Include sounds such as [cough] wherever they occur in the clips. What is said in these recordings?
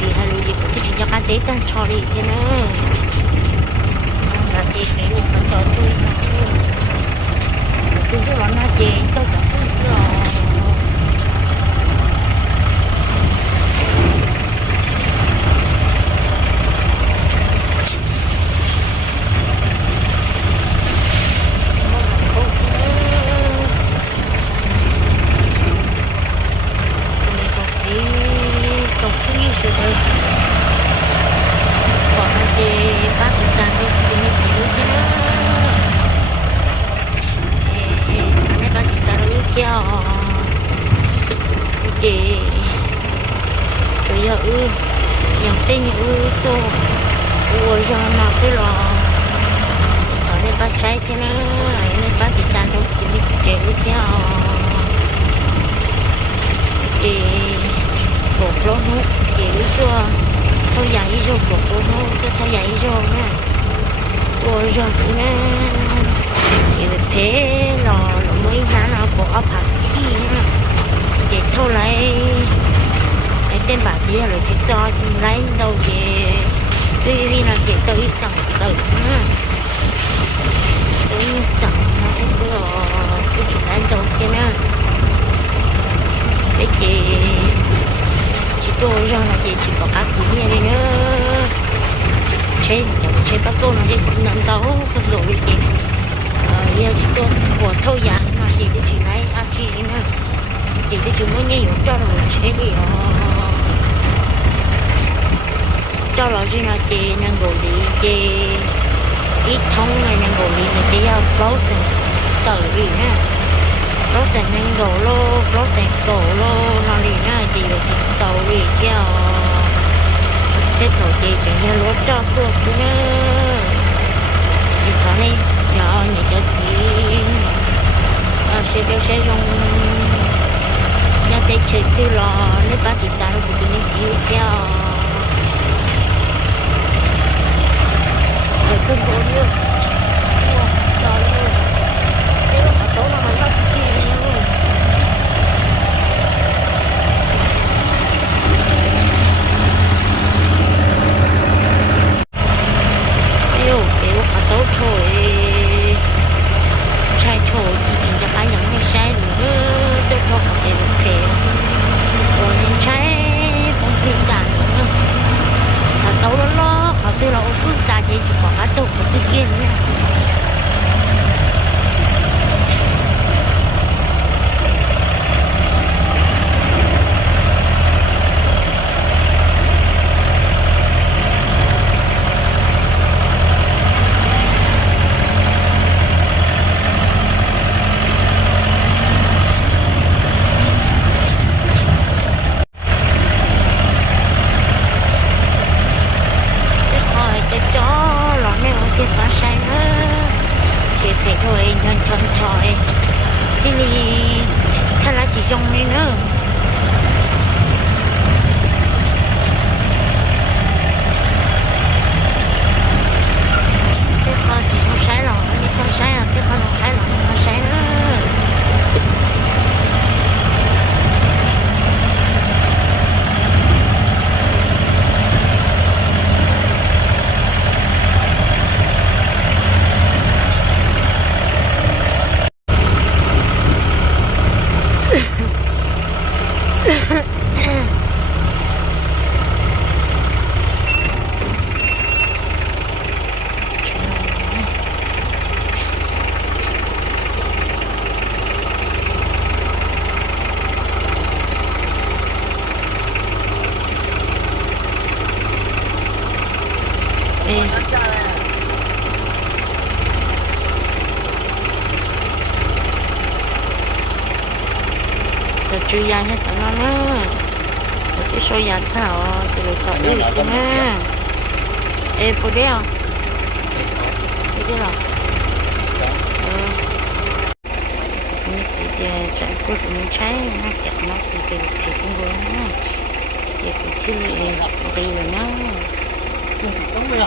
tụi mình lưu gì cũng chỉ cho cái tế tan cho đi thế nữa là chị cái lúc mà cho tôi tôi cứ nói là chị tôi sẽ không อย่างเต้นอยู่ตัวโอ้ยยอมมาสิหรอตอนนี้ป้าใช้ใช่ไหมนี่ป้าติดตามทุกชีนี่เจ๋งเที่ยวเอ๋บกรถนุ๊กเอ๋ตัวเท่าใหญ่โยกบกรถนุ๊กเทาใหญ่โยกเนี่ยโอ้ยยอมสิแม่เอ๋เพลอหลงไม่นานเอาบกเอาผักที่เจ็ดเท่าไร cái tên bà đi rồi cái cho chị lấy đâu về tuy vì là chị tới sẵn tự nè tới sẵn, nó cái sữa cái chuyện lấy đâu thế nè để chị chị tôi ra là chị chỉ có các thứ như này nữa chế chế bắt tôi nó đi cũng nắm đâu các đồ chị yêu chị tôi của thôi dạ mà chị cái chuyện lấy ăn chị nữa chị thì chúng nó nhiều cho rồi chế gì? Ờ, cho là gì là chị năng đồ đi chị ít thông này năng đồ đi là chị 要 frozen tử gì nè frozen năng đồ lô frozen cổ lô nó đi nè chị được tàu đi cho cái tổ chị chẳng như lúa cho cô xí nữa thì có này nhỏ nhỉ cho chị à, sẽ đều sẽ dùng nhà tay chơi tư lò nếu ba chị ta nó cũng đi chiếu theo rồi Ê. Rồi chui ra hết tao nó nó Rồi chứ soya thảo thì là có ý xin ha. ê phụ đeo ờ mình chỉ để chạy cốt mình cháy nó kẹt nó thì cái cái cũng vừa ha. Thì cái thứ này đi rồi. nó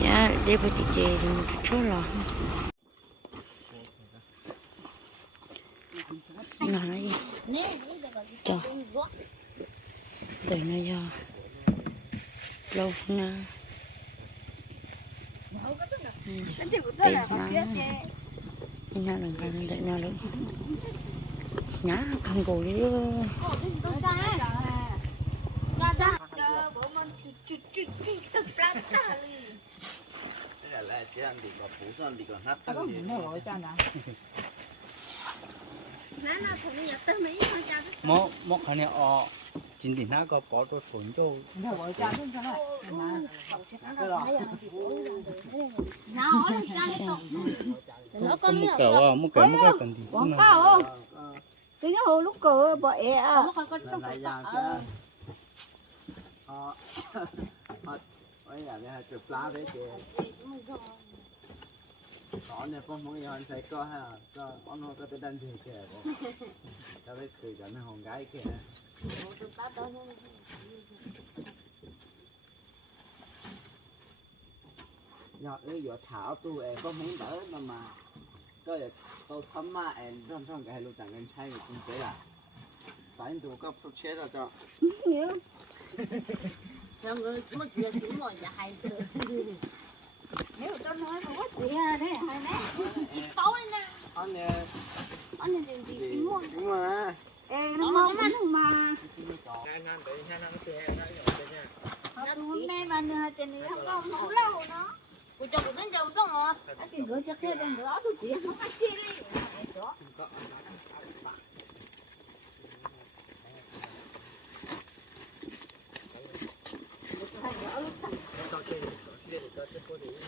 chả để bữa chị chị thì mình rồi nó nói gì cho nó do lâu na để nó nó đừng phải để nhá không cổ đi mo mo khả năng ở chính thì nó có bỏ đôi phun cho có một cậu à một cậu một cái cần thì xin nào cái hồ lúc cờ bỏ ẹ à bây giờ này chụp lá đấy kìa có này có mỗi người thấy có ha có ông nó có tới đăng thì kìa. [laughs] Cho biết cười cho nó hòn gái kìa. Giờ ấy giờ thảo tu em có muốn đỡ mà mà. Có giờ tôi thấm mà em trong trong cái lúc chẳng em thay cũng thế là phải đủ cấp phục chế rồi cho [laughs] nếu tao nói mà có gì à đấy hay đấy anh nè anh là gì gì đúng mà ê nó mong nó mà hai năm để hai năm xe hôm nay mà nửa tiền nữa không không lâu nó anh chỉ gửi cho kia đến đó tôi chỉ. Không ăn chi đi đó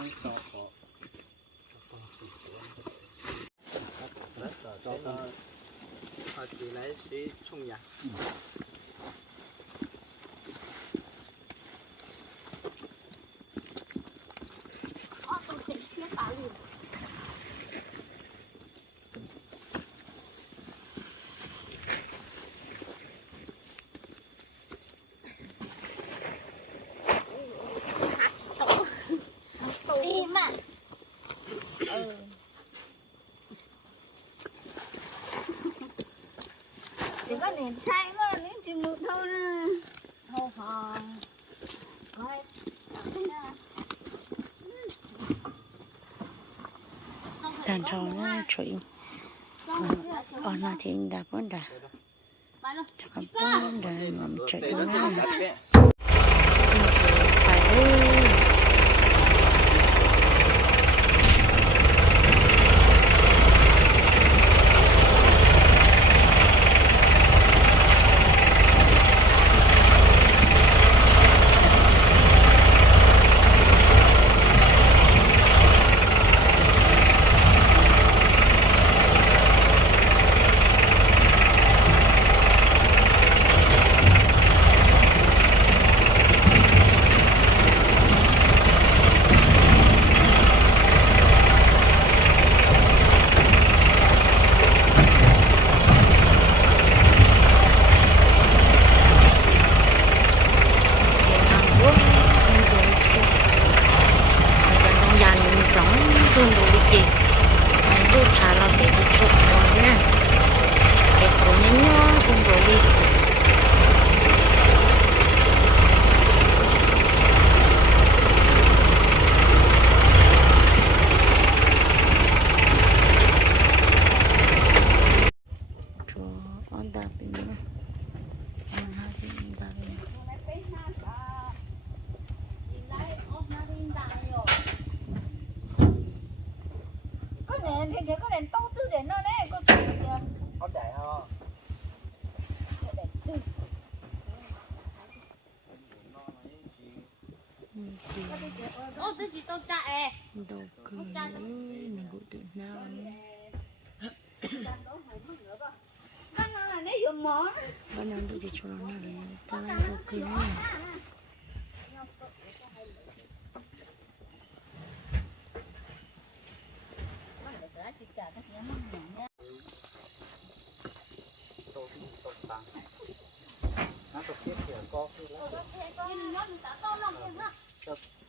พอสีไห来สีช mất lô đi ê từ từ nhà mất lô đổ họ đánh thằng chắc Trời ơi, chả có chỉ có ha. cho nó họ chỉ lấy xí chung nhà Thì có nền say quá, nếu chỉ một thôi nè. Hồ hò. Thôi, thế nào? tàn trò nó trụi ở nó thì đã bốn đã cho con bốn đã mà trụi nó phải ơi Hàn ซุ่มดูลิเกมันดูชาเราเตะจุดชกคนนะเด็กคนนี้เนาะคุณดูลิ mỏ bắt đầu tôi chỉ cho nó này ta lại đầu cười này tôi cũng tôi tăng nó tôi biết thì có cái lá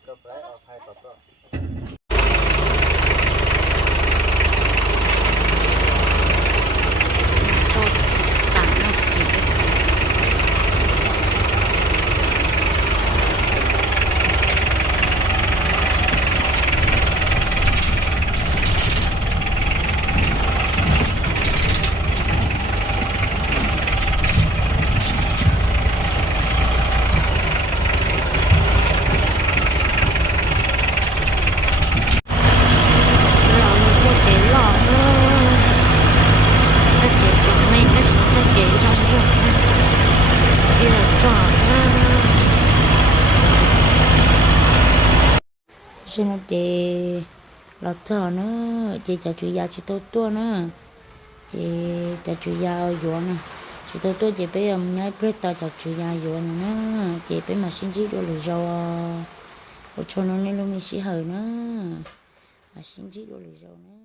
cái bé ฉันเจเราเจ้าเนอะเจจะจุยาชิโตตัวเนอะเจจะจุยาอยวนนะชิโตตัวเจไปยมย้ายเพื่อต่อจากจุยาอยวนนะเจไปมาชินจิโดหรือจาวะโอชนนี่เราไม่ชิเหรอนะมาชินจิโดหรือจาวนะ